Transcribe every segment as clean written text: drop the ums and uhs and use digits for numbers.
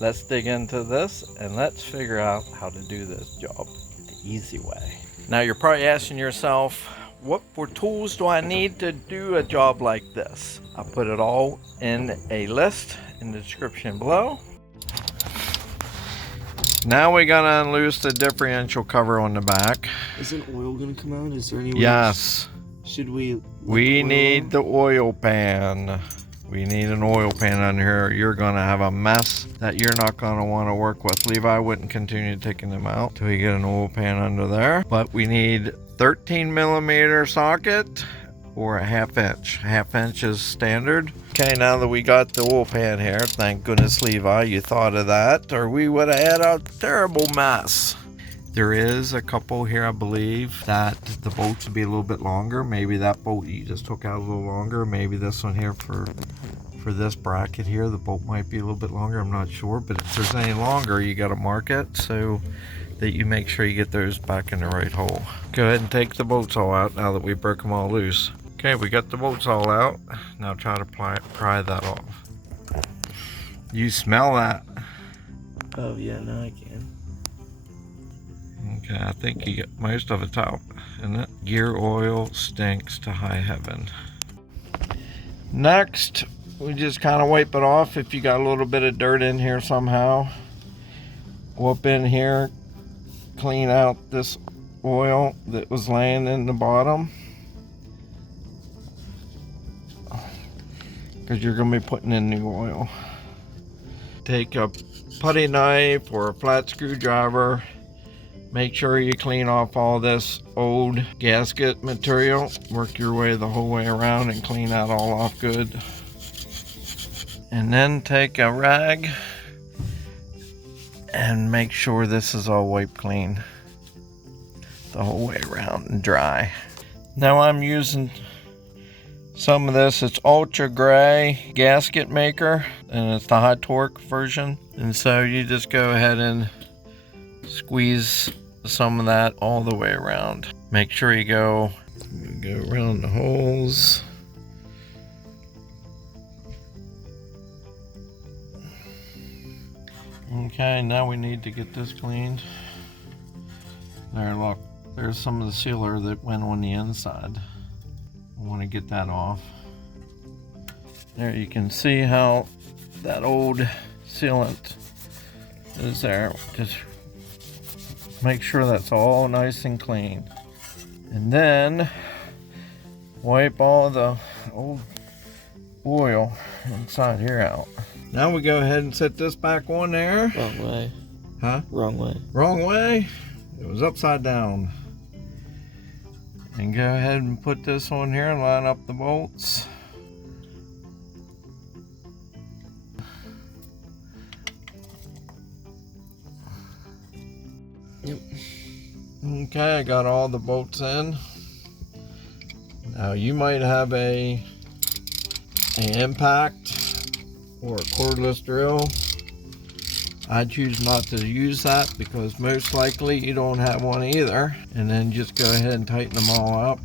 let's dig into this and let's figure out how to do this job the easy way. Now you're probably asking yourself, what for tools do I need to do a job like this? I'll put it all in a list in the description below. Now we gotta unloose the differential cover on the back. Isn't oil gonna come out? Is there any way? Yes. Should we? We need the oil pan. We need an oil pan on here. You're gonna have a mess that you're not gonna wanna work with. Levi wouldn't continue taking them out till you get an oil pan under there. But we need 13mm socket or a 1/2 inch. 1/2 inch is standard. Okay, now that we got the oil pan here, thank goodness Levi, you thought of that, or we would have had a terrible mess. There is a couple here, I believe, that the bolts would be a little bit longer. Maybe that bolt you just took out a little longer. Maybe this one here for this bracket here, the bolt might be a little bit longer. I'm not sure, but if there's any longer, you got to mark it so that you make sure you get those back in the right hole. Go ahead and take the bolts all out now that we broke them all loose. Okay, we got the bolts all out. Now try to pry that off. You smell that? Oh yeah, now I can. Okay, I think you get most of it out, isn't it? Gear oil stinks to high heaven. Next, we just kind of wipe it off if you got a little bit of dirt in here somehow. Go up in here, clean out this oil that was laying in the bottom, because you're going to be putting in new oil. Take a putty knife or a flat screwdriver. Make sure you clean off all this old gasket material. Work your way the whole way around and clean that all off good. And then take a rag and make sure this is all wiped clean the whole way around and dry. Now I'm using some of this. It's ultra gray gasket maker, and it's the high torque version. And so you just go ahead and squeeze some of that all the way around. Make sure you go around the holes. Okay, now we need to get this cleaned. There, look, there's some of the sealer that went on the inside. I want to get that off. There, you can see how that old sealant is there. Just make sure that's all nice and clean. And then wipe all the old oil inside here out. Now we go ahead and set this back on there. Wrong way. Huh? Wrong way. Wrong way? It was upside down. And go ahead and put this on here and line up the bolts. Yep. Okay, I got all the bolts in. Now you might have an impact or a cordless drill. I choose not to use that because most likely you don't have one either. And then just go ahead and tighten them all up.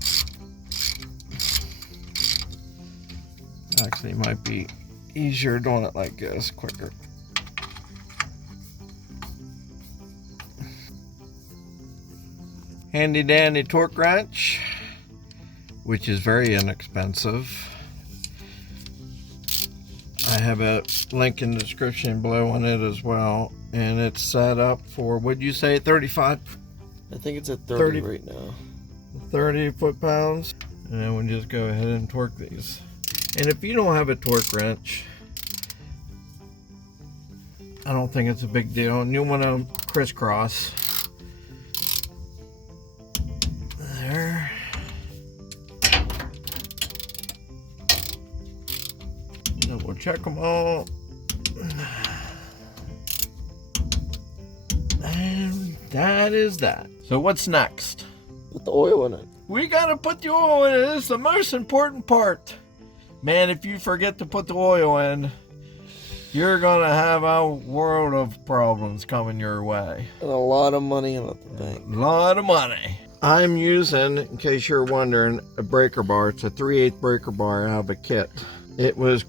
Actually, it might be easier doing it like this, quicker. Handy dandy torque wrench, which is very inexpensive. I have a link in the description below on it as well, and it's set up for, would you say 35? I think it's at 30 right now. 30 foot-pounds. And then we'll just go ahead and torque these. And if you don't have a torque wrench, I don't think it's a big deal. And you'll want to crisscross. There. Then we'll check them all. And that is that. So what's next? Put the oil in it. We gotta put the oil in it. This is the most important part. Man, if you forget to put the oil in, you're gonna have a world of problems coming your way. And a lot of money in the bank. A lot of money. I'm using, in case you're wondering, a breaker bar. It's a 3/8 breaker bar out of a kit. It was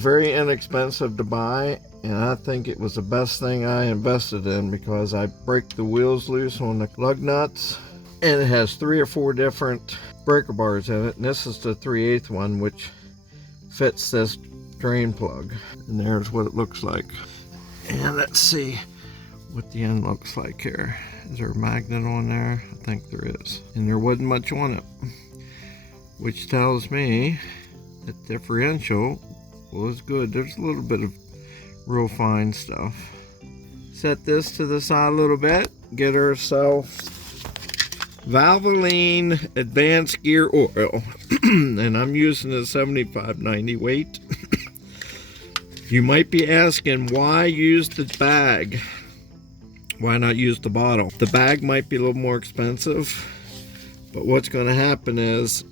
very inexpensive to buy, And I think it was the best thing I invested in, because I break the wheels loose on the lug nuts, and it has 3 or 4 different breaker bars in it, and this is the 3/8 one, which fits this drain plug. And there's what it looks like. And let's see what the end looks like here. Is there a magnet on there? I think there is. And there wasn't much on it, which tells me that differential was good. There's a little bit of real fine stuff. Set this to the side a little bit. Get ourselves Valvoline Advanced Gear Oil. And I'm using the 7590 weight. You might be asking, why use the bag? Why not use the bottle? The bag might be a little more expensive, but what's going to happen is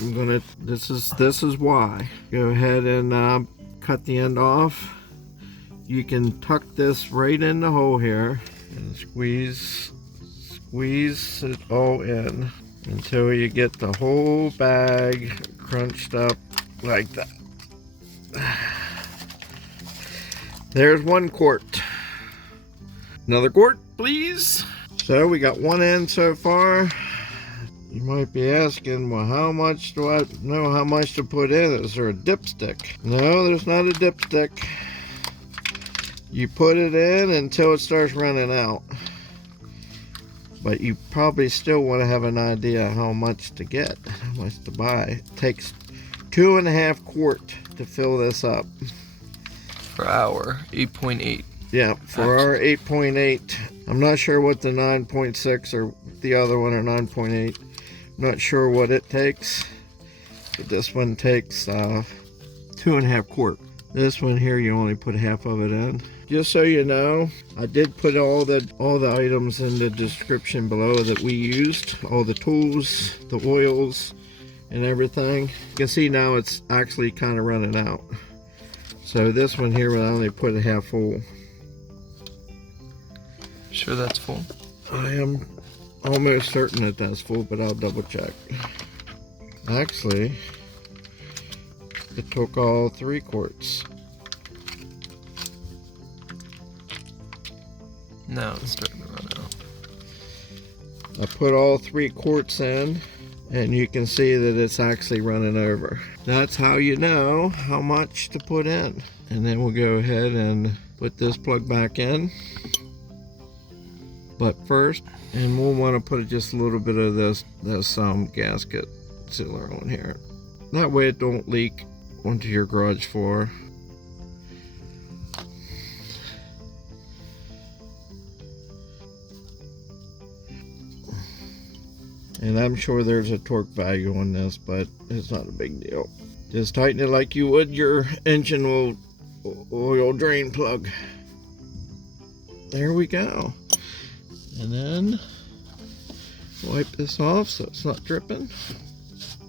this is why. Go ahead and cut the end off. You can tuck this right in the hole here and squeeze it all in until you get the whole bag crunched up like that. There's 1 quart. Another quart, please. So we got 1 end so far. You might be asking, well, how much do I know how much to put in? Is there a dipstick? No, there's not a dipstick. You put it in until it starts running out. But you probably still want to have an idea how much to get, how much to buy. It takes 2.5 quart to fill this up. For our 8.8. Yeah, for our 8.8. I'm not sure what the 9.6 or the other one, or 9.8. Not sure what it takes. But this one takes 2.5 quart. This one here, you only put half of it in. Just so you know, I did put all the items in the description below that we used. All the tools, the oils, and everything. You can see now it's actually kind of running out. So this one here, I only put a half full. Sure that's full? I am almost certain that that's full, but I'll double check. Actually, it took all 3 quarts. No, it's starting to run out. I put all 3 quarts in, and you can see that it's actually running over. That's how you know how much to put in. And then we'll go ahead and put this plug back in. But first, and we'll want to put just a little bit of this gasket sealer on here. That way it don't leak onto your garage floor. And I'm sure there's a torque value on this, but it's not a big deal. Just tighten it like you would your engine oil drain plug. There we go. And then wipe this off so it's not dripping.